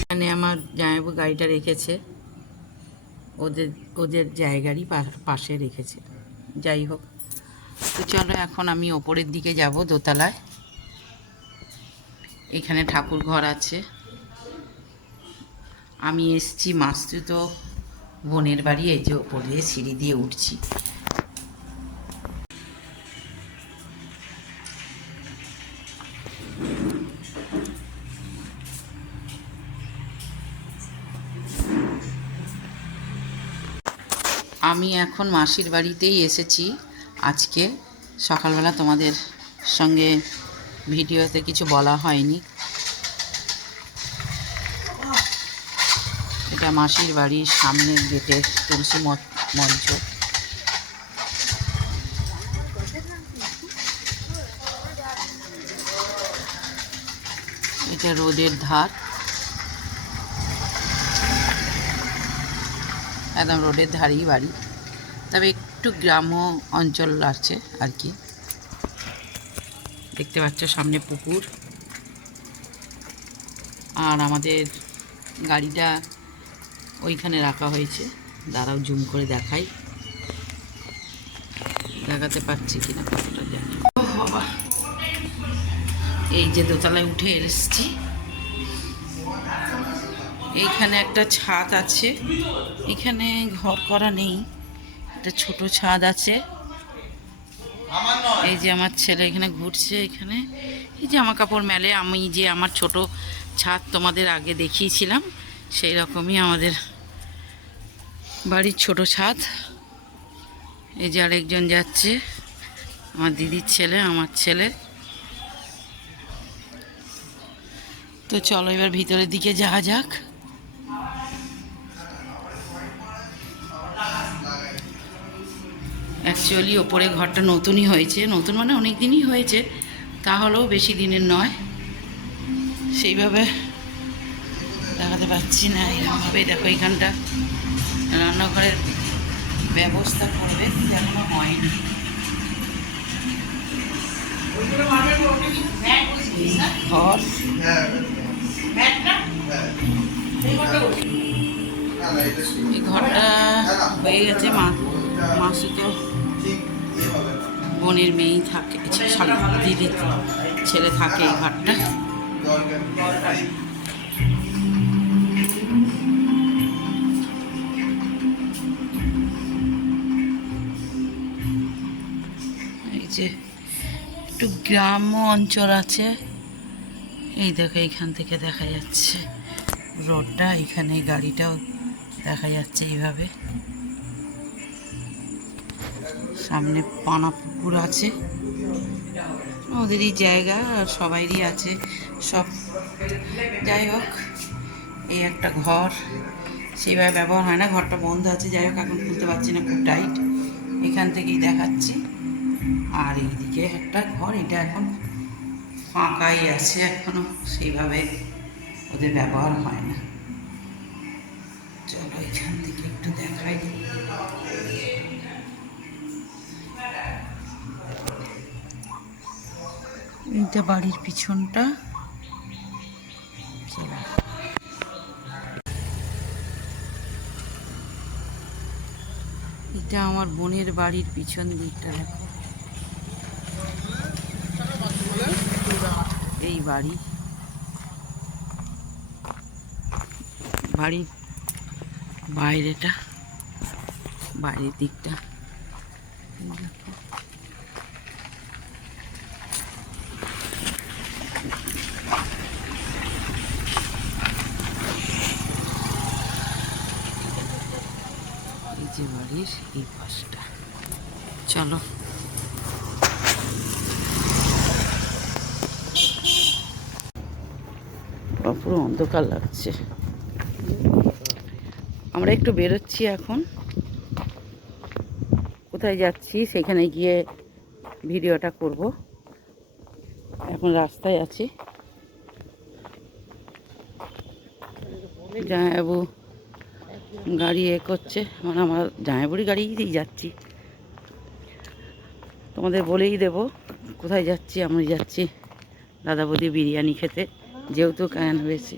এখানে আমার জামাইবাবু গাড়িটা রেখেছে, ওদের ওদের জায়গারই পাশে রেখেছে। যাই হোক, তো চলো এখন আমি ওপরের দিকে যাব, দোতলায়। এখানে ঠাকুর ঘর আছে। আমি এসছি মাসতুতো বোনের বাড়ি, এই যে ওপরে সিঁড়ি দিয়ে উঠছি। আমি এখন মাসির বাড়িতেই এসেছি আজকে। সকালবেলা তোমাদের সঙ্গে ভিডিওতে কিছু বলা হয়নি। এটা মাসির বাড়ির সামনের গেটের তুলসী মঞ্চ। এটা রোদের ধার, একদম রোডের ধারেই বাড়ি, তবে একটু গ্রাম্য অঞ্চল আছে আর কি। দেখতে পাচ্ছ সামনে পুকুর, আর আমাদের গাড়িটা ওইখানে রাখা হয়েছে। দাঁড়াও জুম করে দেখাই, দেখাতে পারছি কিনা কতটা জানি। এই যে দোতলায় উঠে এসেছি, এইখানে একটা ছাদ আছে। এখানে ঘর করা নেই, একটা ছোট ছাদ আছে। এই যে আমার ছেলে এখানে ঘুরছে, এখানে এই জামা কাপড় মেলে। আমি যে আমার ছোট ছাদ তোমাদের আগে দেখিয়েছিলাম, সেই রকমই আমাদের বাড়ির ছোট ছাদ। এই যে আরেকজন যাচ্ছে, আমার দিদির ছেলে, আমার ছেলে। তো চলো এবার ভিতরের দিকে যাওয়া যাক। অ্যাকচুয়ালি ওপরে ঘরটা নতুনই হয়েছে, নতুন মানে অনেক দিনই হয়েছে, তাহলেও বেশি দিনের নয়। সেইভাবে দেখাতে পাচ্ছি না। এরকমভাবে দেখো এখানটা রান্নাঘরের ব্যবস্থা করবে, এখনো হয়নি। ঘর এই ঘরটা হয়ে গেছে। মাসুতো বোনের মেয়েই থাকে, দিদির ছেলে থাকে এই ঘরটা। এই যে একটু গ্রাম্য অঞ্চল আছে। এই দেখো এইখান থেকে দেখা যাচ্ছে রোডটা, এখানে গাড়িটাও দেখা যাচ্ছে এইভাবে। সামনে পানা পুকুর আছে, ওদেরই জায়গা, সবাইরই আছে সব। যাই হোক, এই একটা ঘর, সেইভাবে ব্যবহার হয় না, ঘরটা বন্ধ আছে। যাই হোক, এখন খুলতে পারছি না, খুব টাইট। এখান থেকেই দেখাচ্ছি। আর এইদিকে একটা ঘর, এটা এখন ফাঁকাই আছে, এখনো সেইভাবে ওদের ব্যবহার হয় না। চলো এখান থেকে একটু দেখাই। এইটা বাড়ির পিছনটা। এটা আমার বোনের বাড়ির পিছন দিকটা দেখো। এই বাড়ির বাইরেটা, বাইরের দিকটা দেখো। এই যে বাড়ির এই পাশটা। চলো পুরো অন্ধকার লাগছে। আমরা একটু বেরোচ্ছি এখন, কোথায় যাচ্ছি সেখানে গিয়ে ভিডিওটা করব। এখন রাস্তায় আছি, জামাইবাবু গাড়ি করছে, মানে আমার জামাইবাবুরই গাড়িতেই যাচ্ছি। তোমাদের বলেই দেব কোথায় যাচ্ছি। আমরা যাচ্ছি দাদা বৌদি বিরিয়ানি খেতে, যেহেতু কায়ান হয়েছে।